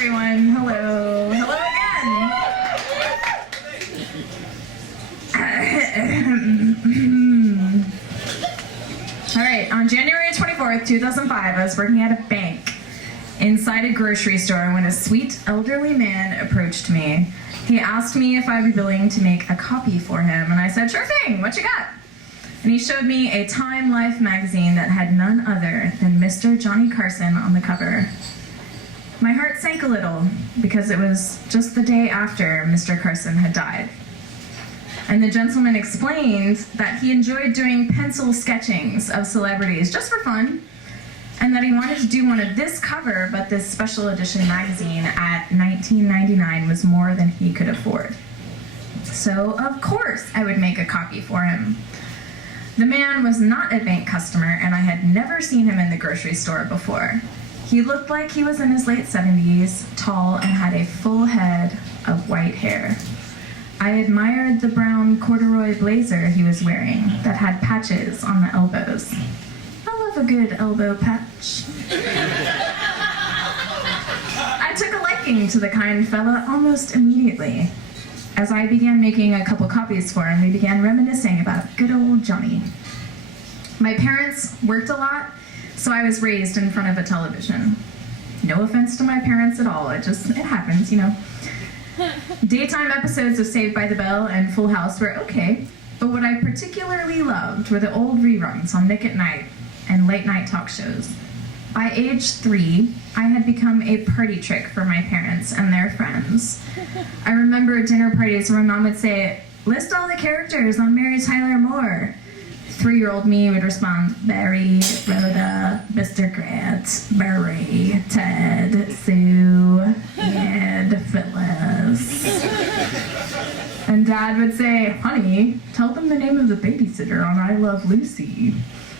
everyone. Hello. Hello again. All right, on January 24th, 2005, I was working at a bank inside a grocery store when a sweet elderly man approached me. He asked me if I'd be willing to make a copy for him, and I said, sure thing, what you got? And he showed me a Time Life magazine that had none other than Mr. Johnny Carson on the cover. My heart sank a little because it was just the day after Mr. Carson had died. And the gentleman explained that he enjoyed doing pencil sketchings of celebrities just for fun, and that he wanted to do one of this cover, but this special edition magazine at $19.99 was more than he could afford. So, of course, I would make a copy for him. The man was not a bank customer, and I had never seen him in the grocery store before. He looked like he was in his late 70s, tall, and had a full head of white hair. I admired the brown corduroy blazer he was wearing that had patches on the elbows. I love a good elbow patch. I took a liking to the kind fella almost immediately. As I began making a couple copies for him, we began reminiscing about good old Johnny. My parents worked a lot, so I was raised in front of a television. No offense to my parents at all, it happens, you know. Daytime episodes of Saved by the Bell and Full House were okay, but what I particularly loved were the old reruns on Nick at Night and late night talk shows. By age 3, I had become a party trick for my parents and their friends. I remember dinner parties where Mom would say, list all the characters on Mary Tyler Moore. 3-year-old me would respond, Barry, Rhoda, Mr. Grant, Murray, Ted, Sue, Ed, Phyllis. And Dad would say, honey, tell them the name of the babysitter on I Love Lucy.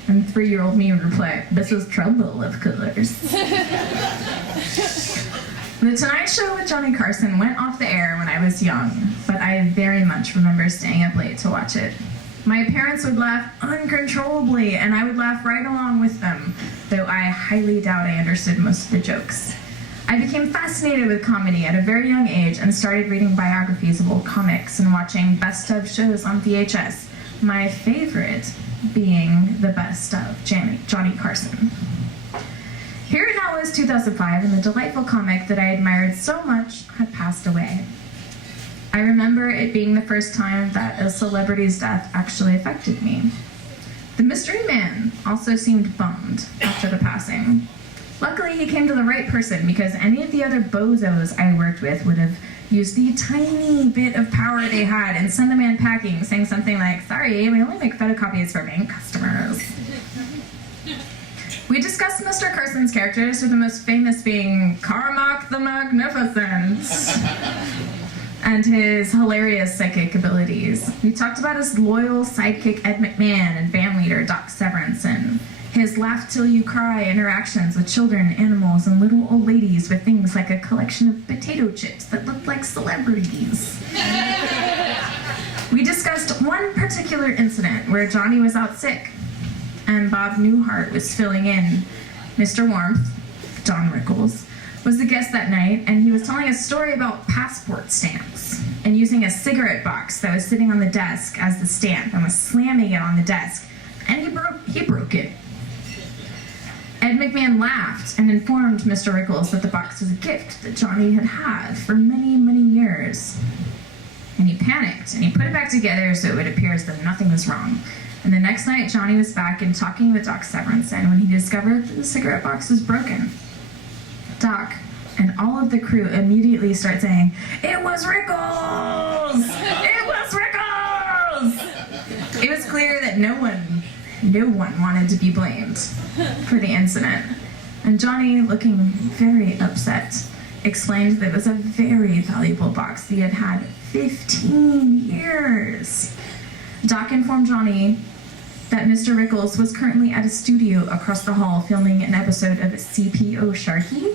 And 3-year-old me would reply, Mrs. Trumbull, of course. The Tonight Show with Johnny Carson went off the air when I was young, but I very much remember staying up late to watch it. My parents would laugh uncontrollably, and I would laugh right along with them, though I highly doubt I understood most of the jokes. I became fascinated with comedy at a very young age and started reading biographies of old comics and watching best-of shows on VHS, my favorite being the best of Johnny Carson. Here it now was 2005, and the delightful comic that I admired so much had passed away. I remember it being the first time that a celebrity's death actually affected me. The mystery man also seemed bummed after the passing. Luckily, he came to the right person, because any of the other bozos I worked with would have used the tiny bit of power they had and send the man packing, saying something like, sorry, we only make photocopies for bank customers. We discussed Mr. Carson's characters, with the most famous being Carmack the Magnificent, and his hilarious psychic abilities. We talked about his loyal sidekick Ed McMahon and band leader Doc Severinsen, his laugh-till-you-cry interactions with children, animals, and little old ladies with things like a collection of potato chips that looked like celebrities. We discussed one particular incident where Johnny was out sick, and Bob Newhart was filling in. Mr. Warmth, Don Rickles, was the guest that night, and he was telling a story about passport stamps and using a cigarette box that was sitting on the desk as the stamp and was slamming it on the desk, and he broke it. Ed McMahon laughed and informed Mr. Rickles that the box was a gift that Johnny had had for many, many years. And he panicked, and he put it back together so it would appear as though nothing was wrong. And the next night, Johnny was back and talking with Doc Severinsen when he discovered that the cigarette box was broken. Doc and all of the crew immediately start saying, it was Rickles! It was Rickles! It was clear that no one wanted to be blamed for the incident. And Johnny, looking very upset, explained that it was a very valuable box he had had 15 years. Doc informed Johnny that Mr. Rickles was currently at a studio across the hall filming an episode of CPO Sharky.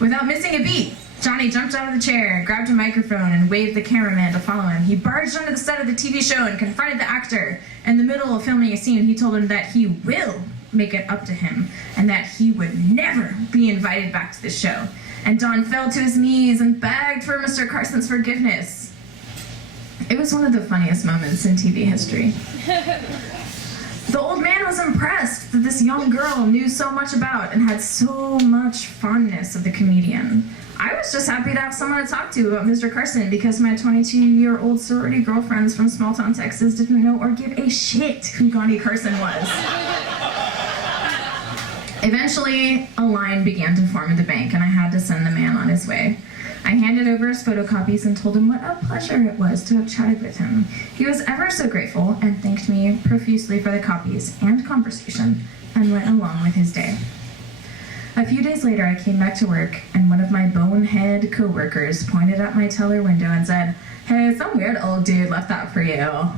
Without missing a beat, Johnny jumped out of the chair, grabbed a microphone, and waved the cameraman to follow him. He barged onto the set of the TV show and confronted the actor. In the middle of filming a scene, he told him that he will make it up to him and that he would never be invited back to the show. and Don fell to his knees and begged for Mr. Carson's forgiveness. It was one of the funniest moments in TV history. The old man was impressed that this young girl knew so much about and had so much fondness of the comedian. I was just happy to have someone to talk to about Mr. Carson because my 22-year-old sorority girlfriends from small town Texas didn't know or give a shit who Gandhi Carson was. Eventually, a line began to form at the bank and I had to send the man on his way. I handed over his photocopies and told him what a pleasure it was to have chatted with him. He was ever so grateful and thanked me profusely for the copies and conversation and went along with his day. A few days later, I came back to work and one of my bonehead coworkers pointed out my teller window and said, "Hey, some weird old dude left that for you."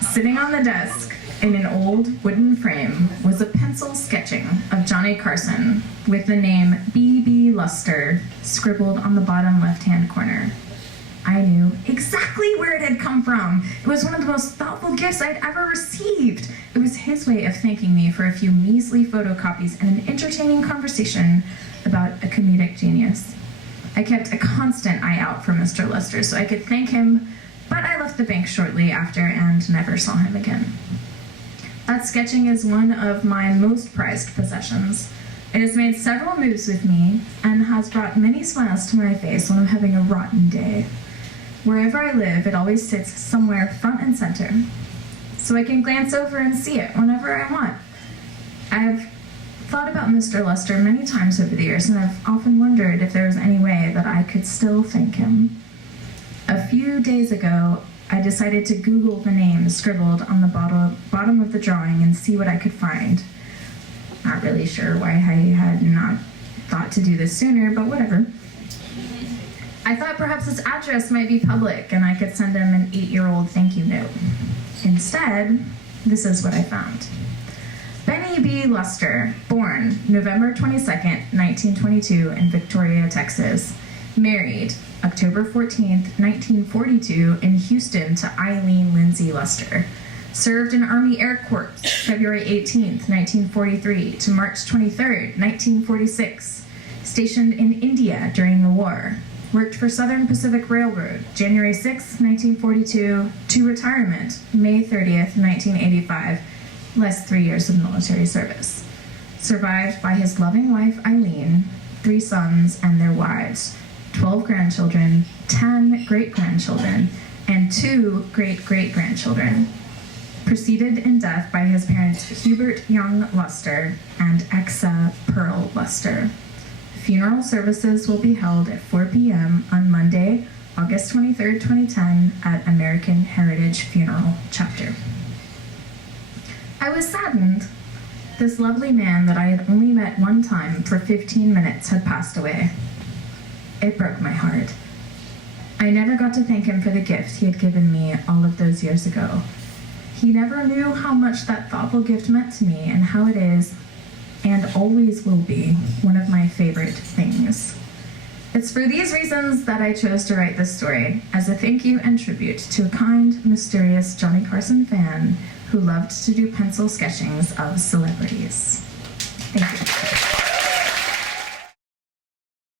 Sitting on the desk in an old wooden frame was a pencil sketching of Johnny Carson with the name B.B. Luster scribbled on the bottom left-hand corner. I knew exactly where it had come from. It was one of the most thoughtful gifts I'd ever received. It was his way of thanking me for a few measly photocopies and an entertaining conversation about a comedic genius. I kept a constant eye out for Mr. Luster so I could thank him, but I left the bank shortly after and never saw him again. That sketching is one of my most prized possessions. It has made several moves with me and has brought many smiles to my face when I'm having a rotten day. Wherever I live, it always sits somewhere front and center, so I can glance over and see it whenever I want. I've thought about Mr. Luster many times over the years, and I've often wondered if there was any way that I could still thank him. A few days ago, I decided to Google the name scribbled on the bottom of the drawing and see what I could find. Not really sure why I had not thought to do this sooner, but whatever. I thought perhaps his address might be public and I could send him an 8-year-old thank you note. Instead, this is what I found. Benny B. Luster, born November 22nd, 1922 in Victoria, Texas. Married October 14th, 1942 in Houston to Eileen Lindsay Luster. Served in Army Air Corps February 18th, 1943 to March 23rd, 1946. Stationed in India during the war. Worked for Southern Pacific Railroad January 6, 1942 to retirement May 30th, 1985. Less 3 years of military service. Survived by his loving wife Eileen, 3 sons and their wives, 12 grandchildren, 10 great-grandchildren, and 2 great-great-grandchildren. Preceded in death by his parents Hubert Young Luster and Exa Pearl Luster. Funeral services will be held at 4 p.m. on Monday, August 23, 2010 at American Heritage Funeral Chapter. I was saddened. This lovely man that I had only met one time for 15 minutes had passed away. It broke my heart. I never got to thank him for the gift he had given me all of those years ago. He never knew how much that thoughtful gift meant to me and how it is, and always will be, one of my favorite things. It's for these reasons that I chose to write this story, as a thank you and tribute to a kind, mysterious Johnny Carson fan who loved to do pencil sketchings of celebrities. Thank you.